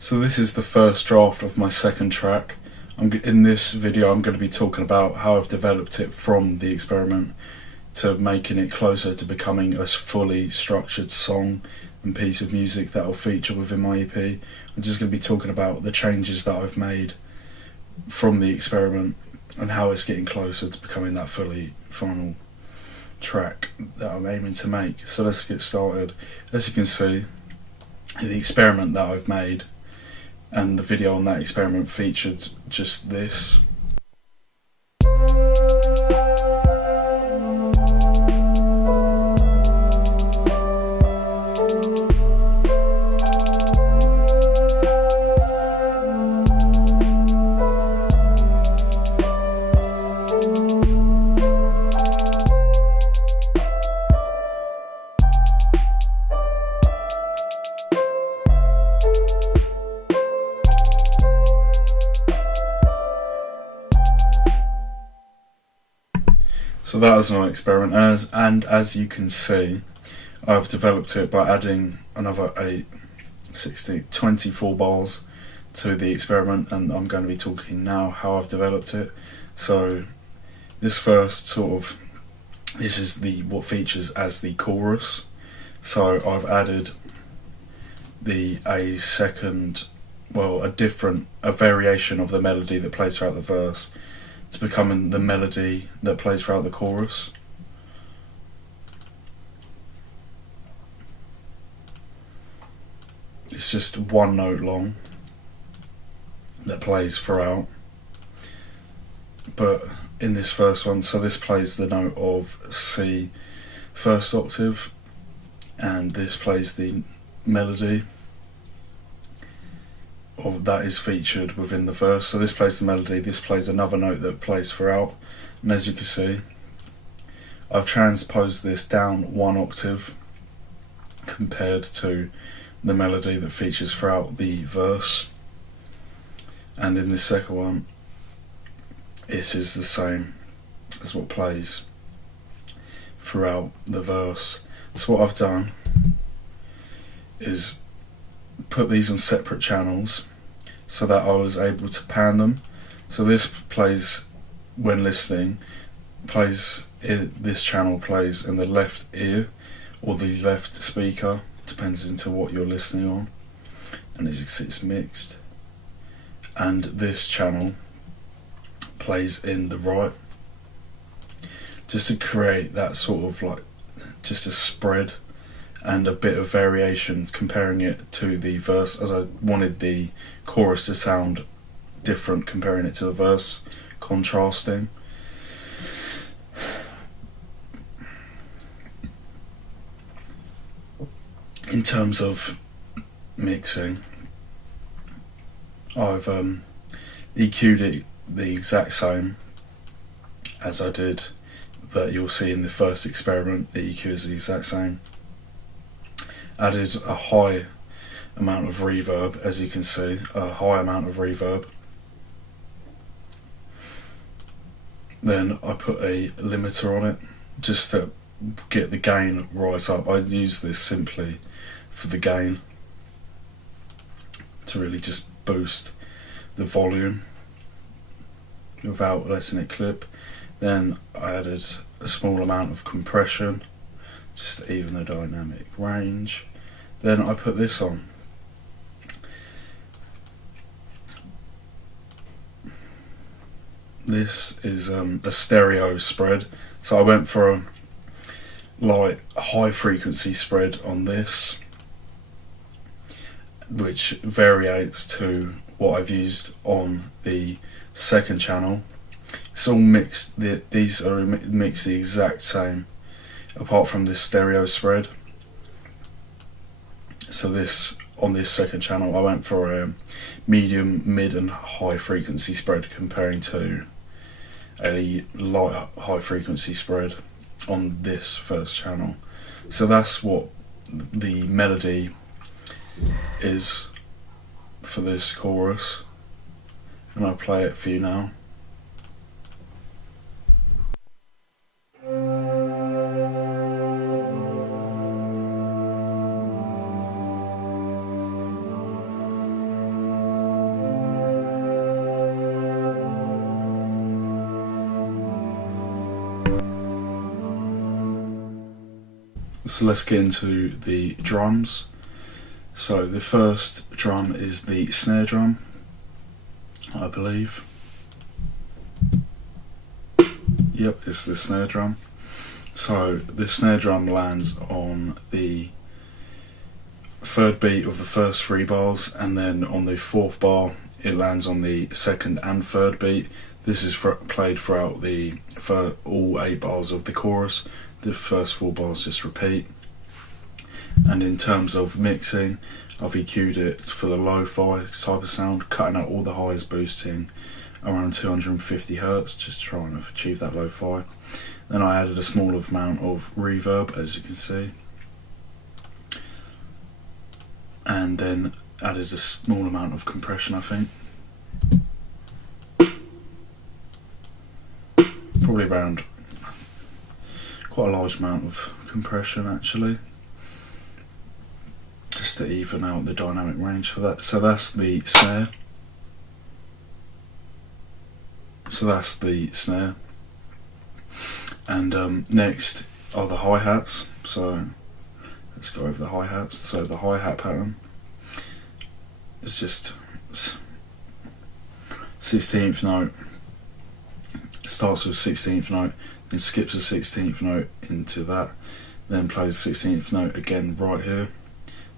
So this is the first draft of my second track. In this video I'm going to be talking about how I've developed it from the experiment to making it closer to becoming a fully structured song and piece of music that will feature within my EP. I'm just going to be talking about the changes that I've made from the experiment and how it's getting closer to becoming that fully final track that I'm aiming to make. So let's get started. As you can see, the experiment that I've made and the video on that experiment featured just this. So that was my experiment, and as you can see, I've developed it by adding another 8, 16, 24 bars to the experiment, and I'm going to be talking now how I've developed it. So this first this is what features as the chorus. So I've added a variation of the melody that plays throughout the verse to becoming the melody that plays throughout the chorus. It's just one note long that plays throughout. But in this first one, so this plays the note of C first octave, and this plays the melody that is featured within the verse. So this plays the melody, this plays another note that plays throughout, and as you can see, I've transposed this down one octave compared to the melody that features throughout the verse. And in the second one, it is the same as what plays throughout the verse. So what I've done is put these on separate channels so that I was able to pan them. So this plays, when listening, this channel plays in the left ear or the left speaker, depends into what you're listening on, and as you can see it's mixed, and this channel plays in the right, just to create that just a spread and a bit of variation, comparing it to the verse, as I wanted the chorus to sound different comparing it to the verse, contrasting. In terms of mixing, I've EQ'd it the exact same as I did that you'll see in the first experiment. The EQ is the exact same. Added a high amount of reverb, as you can see, a high amount of reverb. Then I put a limiter on it just to get the gain right up. I use this simply for the gain, to really just boost the volume without letting it clip. Then I added a small amount of compression just to even the dynamic range. Then I put this on. This is a stereo spread, so I went for a light high frequency spread on this, which variates to what I've used on the second channel. It's all mixed, these are mixed the exact same apart from this stereo spread. So on this second channel I went for a medium, mid and high frequency spread, comparing to a light high frequency spread on this first channel. So that's what the melody is for this chorus, and I'll play it for you now. So let's get into the drums. So the first drum is the snare drum, I believe. Yep, it's the snare drum. So the snare drum lands on the third beat of the first 3 bars, and then on the 4th bar it lands on the 2nd and 3rd beat. This is played throughout all 8 bars of the chorus. The first 4 bars just repeat. And in terms of mixing, I've EQ'd it for the lo-fi type of sound, cutting out all the highs, boosting around 250 Hz, just trying to achieve that lo-fi. Then I added a small amount of reverb, as you can see, and then added a small amount of compression, I think. Probably around quite a large amount of compression actually, just to even out the dynamic range for that. So that's the snare. And next are the hi-hats. So let's go over the hi-hats. So the hi-hat pattern is just 16th note, starts with 16th note, then skips a 16th note into that, then plays 16th note again right here,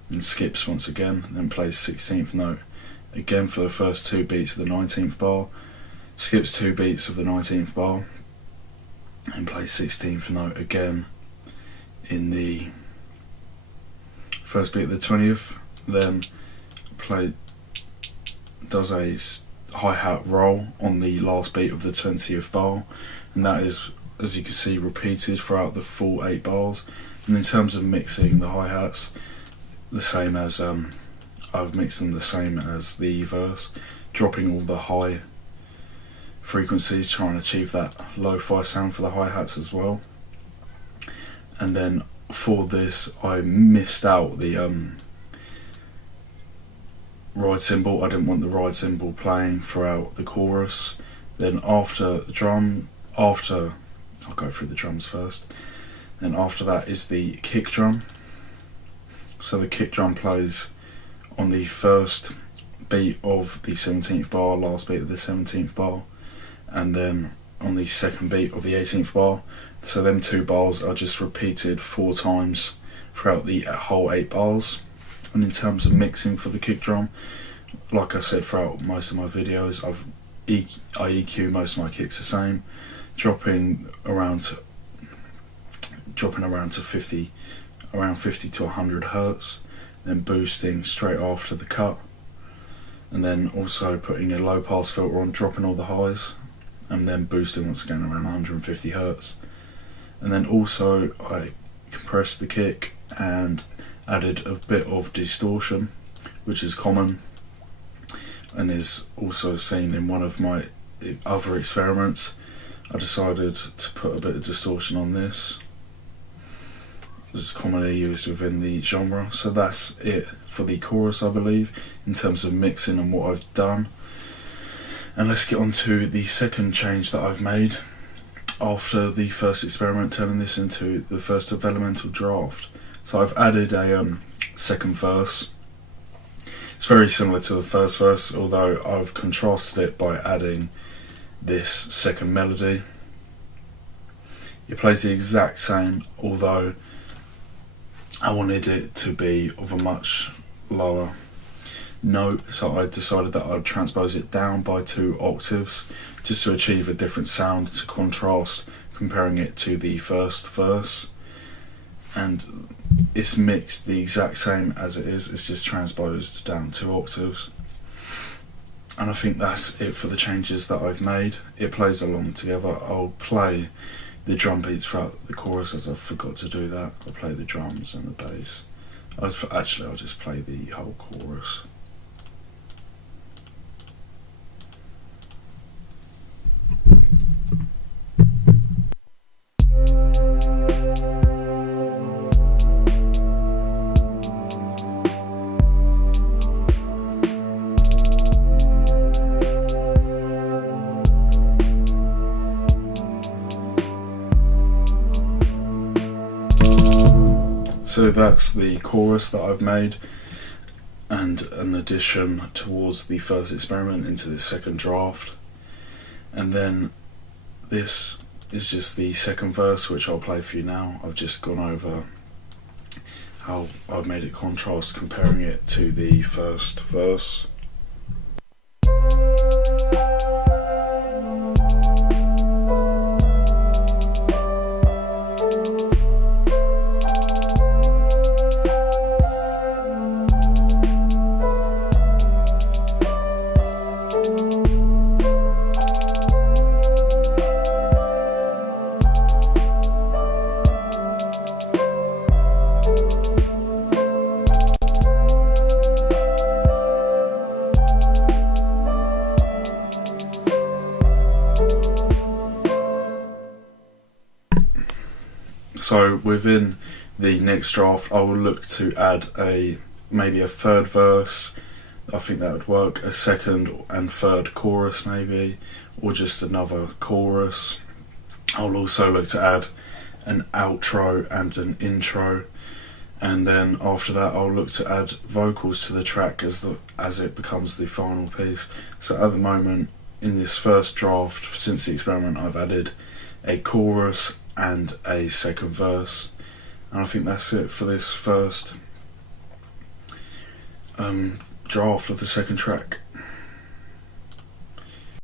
then skips once again, then plays 16th note again for the first 2 beats of the 19th bar, skips 2 beats of the 19th bar, and plays 16th note again in the first beat of the 20th, then does a hi-hat roll on the last beat of the 20th bar, and that is, as you can see, repeated throughout the full 8 bars. And in terms of mixing the hi-hats, the same as I've mixed them the same as the verse, dropping all the high frequencies, trying to achieve that lo-fi sound for the hi-hats as well. And then for this I missed out the ride cymbal. I didn't want the ride cymbal playing throughout the chorus. Then I'll go through the drums first. Then after that is the kick drum. So the kick drum plays on the first beat of the 17th bar, last beat of the 17th bar, and then on the second beat of the 18th bar. So them 2 bars are just repeated 4 times throughout the whole 8 bars. And in terms of mixing for the kick drum, like I said throughout most of my videos, I EQ most of my kicks the same, dropping around to 50 to 100 Hz, then boosting straight after the cut, and then also putting a low pass filter on, dropping all the highs, and then boosting once again around 150 Hz. And then also I compressed the kick and added a bit of distortion, which is common and is also seen in one of my other experiments. I decided to put a bit of distortion on this. This is commonly used within the genre. So that's it for the chorus, I believe, in terms of mixing and what I've done. And let's get on to the second change that I've made after the first experiment, turning this into the first developmental draft. So I've added a second verse. It's very similar to the first verse, although I've contrasted it by adding this second melody. It plays the exact same, although I wanted it to be of a much lower note, so I decided that I'd transpose it down by 2 octaves just to achieve a different sound, to contrast comparing it to the first verse. And it's mixed the exact same as it is, it's just transposed down 2 octaves. And I think that's it for the changes that I've made. It plays along together. I'll play the drum beats throughout the chorus, as I forgot to do that. I'll play the drums and the bass. I'll just play the whole chorus. So that's the chorus that I've made, and an addition towards the first experiment into this second draft. And then this is just the second verse, which I'll play for you now. I've just gone over how I've made it contrast, comparing it to the first verse. So within the next draft, I will look to add maybe a third verse. I think that would work. A second and third chorus maybe, or just another chorus. I'll also look to add an outro and an intro, and then after that I'll look to add vocals to the track as it becomes the final piece. So at the moment, in this first draft, since the experiment, I've added a chorus and a second verse, and I think that's it for this first draft of the second track.